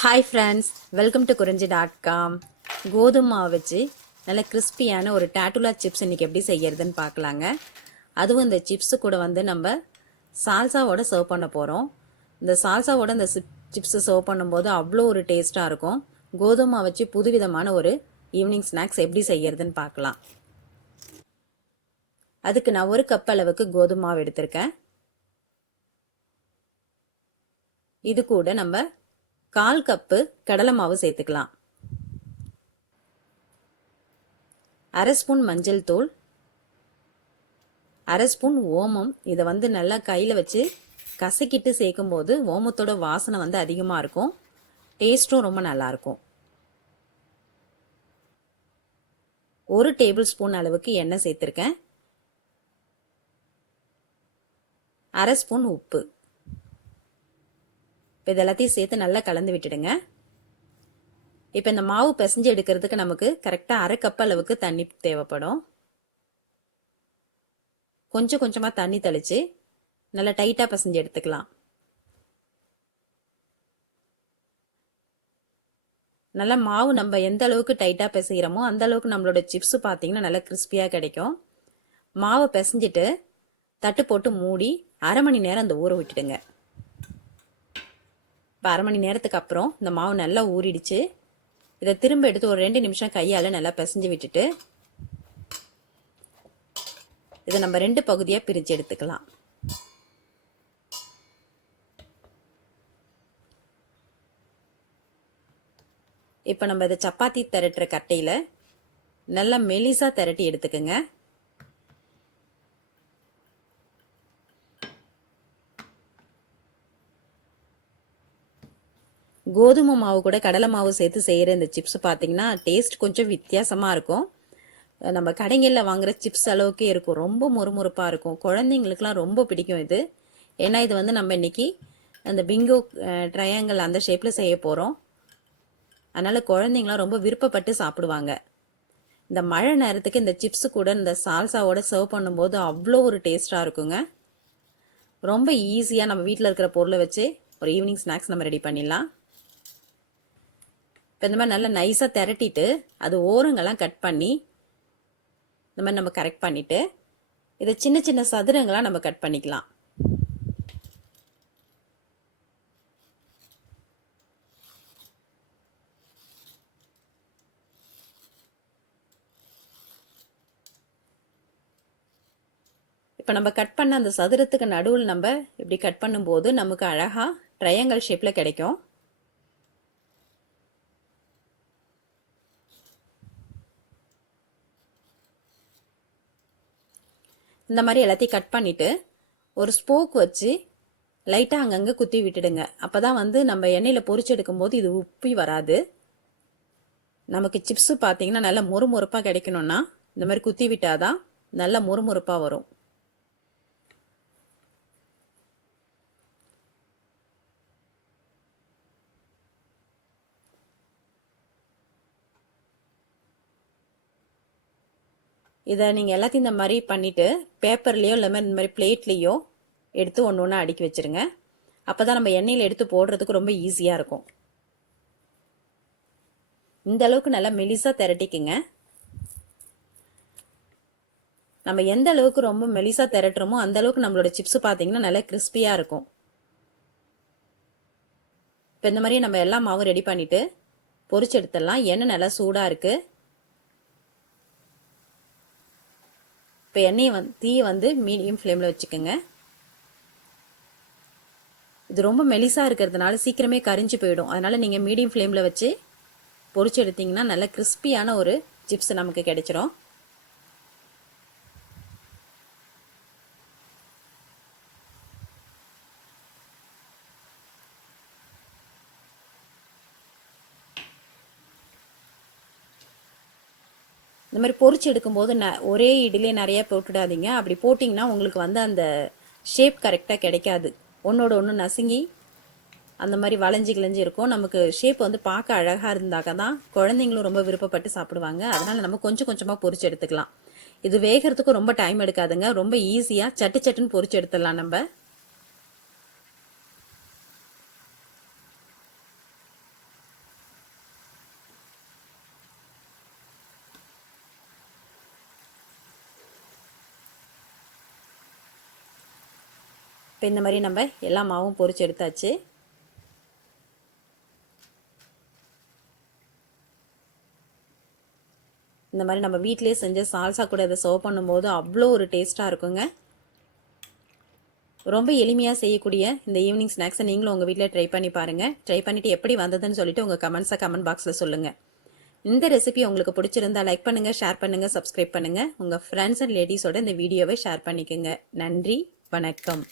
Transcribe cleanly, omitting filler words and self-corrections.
Hi friends, welcome to குறிஞ்சி.com. கோதுமை மாவு வச்சு நல்ல கிறிஸ்பியான ஒரு டாட்டுலா சிப்ஸ் இன்றைக்கி எப்படி செய்கிறதுன்னு பார்க்கலாங்க. அதுவும் இந்த சிப்ஸு கூட நம்ம சால்சாவோட சர்வ் பண்ண போகிறோம். இந்த சால்சாவோட இந்த சிப்ஸை சர்வ் பண்ணும்போது அவ்வளோ ஒரு டேஸ்ட்டாக இருக்கும். கோதுமை வச்சு புதுவிதமான ஒரு ஈவினிங் ஸ்நாக்ஸ் எப்படி செய்கிறதுன்னு பார்க்கலாம். அதுக்கு நான் ஒரு கப் அளவுக்கு கோதுமை மாவு எடுத்திருக்கேன். இது கூட நம்ம 1/4 கப்பு கடலை மாவு சேர்த்துக்கலாம். 1/2 ஸ்பூன் மஞ்சள் தூள், 1/2 ஸ்பூன் ஓமம். இதை நல்லா கையில் வச்சு கசக்கிட்டு சேர்க்கும்போது ஓமத்தோட வாசனை அதிகமாக இருக்கும், டேஸ்ட்டும் ரொம்ப நல்லாயிருக்கும். 1 டேபிள் ஸ்பூன் அளவுக்கு எண்ணெய் சேர்த்துருக்கேன். 1/2 ஸ்பூன் உப்பு. இப்போ இது எல்லாத்தையும் சேர்த்து நல்லா கலந்து விட்டுடுங்க. இப்போ இந்த மாவு பிசைஞ்சு எடுக்கிறதுக்கு நமக்கு கரெக்டாக 1/2 கப் அளவுக்கு தண்ணி தேவைப்படும். கொஞ்சம் கொஞ்சமாக தண்ணி தெளித்து நல்லா டைட்டாக பிசைஞ்சு எடுத்துக்கலாம். நல்லா மாவு நம்ம எந்த அளவுக்கு டைட்டாக பிசைகிறோமோ அந்த அளவுக்கு நம்மளோட சிப்ஸ் பார்த்தீங்கன்னா நல்லா கிறிஸ்பியாக கிடைக்கும். மாவை பிசைஞ்சிட்டு தட்டு போட்டு மூடி 1/2 மணி நேரம் அந்த ஊற விட்டுடுங்க. இப்போ 1/2 மணி நேரத்துக்கு அப்புறம் இந்த மாவு நல்லா ஊறிடுச்சு. இதை திரும்ப எடுத்து ஒரு 2 நிமிஷம் கையால் நல்லா பிசைஞ்சு விட்டுட்டு இதை நம்ம 2 பகுதியாக பிரித்து எடுத்துக்கலாம். இப்போ நம்ம இதை சப்பாத்தி திரட்டுற கட்டையில் நல்லா மெலிசாக திரட்டி எடுத்துக்கோங்க. கோதுமை மாவு கூட கடலை மாவு சேர்த்து செய்கிற இந்த சிப்ஸ் பார்த்தீங்கன்னா டேஸ்ட் கொஞ்சம் வித்தியாசமாக இருக்கும். நம்ம கடைகளில் வாங்குகிற சிப்ஸ் அளவுக்கே இருக்கும், ரொம்ப மொறுமொறுப்பாக இருக்கும். குழந்தைங்களுக்குலாம் ரொம்ப பிடிக்கும் இது. ஏன்னா இது நம்ம இன்றைக்கி அந்த பிங்கோ ட்ரையாங்கிள் அந்த ஷேப்பில் செய்ய போகிறோம். அதனால் குழந்தைங்களாம் ரொம்ப விருப்பப்பட்டு சாப்பிடுவாங்க. இந்த மழை நேரத்துக்கு இந்த சிப்ஸு கூட இந்த சால்சாவோட சர்வ் பண்ணும்போது அவ்வளோ ஒரு டேஸ்ட்டாக இருக்குங்க. ரொம்ப ஈஸியாக நம்ம வீட்டில் இருக்கிற பொருளை வச்சு ஒரு ஈவினிங் ஸ்நாக்ஸ் நம்ம ரெடி பண்ணிடலாம். இப்போ இந்த மாதிரி நல்லா நைஸாக திரட்டிட்டு அது ஓரங்கள்லாம் கட் பண்ணி இந்த மாதிரி நம்ம கரெக்ட் பண்ணிவிட்டு இதை சின்ன சின்ன சதுரங்களாக நம்ம கட் பண்ணிக்கலாம். இப்போ நம்ம கட் பண்ண அந்த சதுரத்துக்கு நடுவில் நம்ம இப்படி கட் பண்ணும்போது நமக்கு அழகாக ட்ரையாங்கிள் ஷேப்பில் கிடைக்கும். இந்த மாதிரி எல்லாத்தையும் கட் பண்ணிவிட்டு ஒரு ஸ்போக் வச்சு லைட்டாக அங்கங்கே குத்தி விட்டுடுங்க. அப்போ தான் நம்ம எண்ணெயில் பொரிச்சு எடுக்கும்போது இது உப்பி வராது. நமக்கு சிப்ஸு பார்த்தீங்கன்னா நல்லா மொறுமொறுப்பாக கிடைக்கணும்னா இந்த மாதிரி குத்தி விட்டாதான் நல்லா மொறுமொறுப்பாக வரும். இதை நீங்கள் எல்லாத்தையும் இந்த மாதிரி பண்ணிவிட்டு பேப்பர்லேயோ இல்லை இந்த மாதிரி பிளேட்லேயோ எடுத்து ஒன்று ஒன்றா அடுக்கி வச்சுருங்க. அப்போ தான் நம்ம எண்ணெயில் எடுத்து போடுறதுக்கு ரொம்ப ஈஸியாக இருக்கும். இந்த அளவுக்கு நல்லா மெலிசாக திரட்டிக்குங்க. நம்ம எந்த அளவுக்கு ரொம்ப மெலிசாக திரட்டுறோமோ அந்த அளவுக்கு நம்மளோட சிப்ஸ் பார்த்தீங்கன்னா நல்லா கிறிஸ்பியாக இருக்கும். இப்போ இந்த மாதிரி நம்ம எல்லா மாவும் ரெடி பண்ணிவிட்டு பொரிச்சு எடுத்துடலாம். எண்ணெய் நல்லா சூடாக இருக்குது. இப்போ எண்ணெயை தீயை மீடியம் ஃப்ளேமில் வச்சுக்கோங்க. இது ரொம்ப மெலிசாக இருக்கிறதுனால சீக்கிரமே கரிஞ்சு போயிடும். அதனால் நீங்கள் மீடியம் ஃப்ளேமில் வச்சு பொரிச்சு எடுத்திங்கன்னா நல்ல கிறிஸ்பியான ஒரு சிப்ஸ் நமக்கு கிடைச்சிரும். இந்த மாதிரி பொரிச்சு எடுக்கும்போது ஒரே இடிலே நிறையா போட்டுடாதீங்க. அப்படி போட்டிங்கன்னா உங்களுக்கு அந்த ஷேப் கரெக்டாக கிடைக்காது. ஒன்றோட ஒன்று நசுங்கி அந்த மாதிரி வளைஞ்சி கிளைஞ்சி இருக்கும். நமக்கு ஷேப் பார்க்க அழகாக இருந்தாக்க தான் குழந்தைங்களும் ரொம்ப விருப்பப்பட்டு சாப்பிடுவாங்க. அதனால் நம்ம கொஞ்சம் கொஞ்சமாக பொரிச்சு எடுத்துக்கலாம். இது வேகிறதுக்கும் ரொம்ப டைம் எடுக்காதுங்க. ரொம்ப ஈஸியாக சட்டு சட்டுன்னு பொரிச்சு எடுத்துடலாம் நம்ம. இப்போ இந்த மாதிரி நம்ம எல்லா மாவும் பொரிச்சு எடுத்தாச்சு. இந்த மாதிரி நம்ம வீட்டிலேயே செஞ்ச சால்சா கூட இதை சர்வ் பண்ணும்போது அவ்வளோ ஒரு டேஸ்ட்டாக இருக்குங்க. ரொம்ப எளிமையாக செய்யக்கூடிய இந்த ஈவினிங் ஸ்நாக்ஸை நீங்களும் உங்கள் வீட்டில் ட்ரை பண்ணி பாருங்கள். ட்ரை பண்ணிவிட்டு எப்படி வந்ததுன்னு சொல்லிட்டு உங்கள் கமெண்ட்ஸை கமெண்ட் பாக்ஸில் சொல்லுங்கள். இந்த ரெசிபி உங்களுக்கு பிடிச்சிருந்தா லைக் பண்ணுங்கள், ஷேர் பண்ணுங்கள், சப்ஸ்கிரைப் பண்ணுங்கள். உங்கள் ஃப்ரெண்ட்ஸ் அண்ட் ரிலேட்டிவ்ஸோட இந்த வீடியோவை ஷேர் பண்ணிக்கோங்க. நன்றி, வணக்கம்.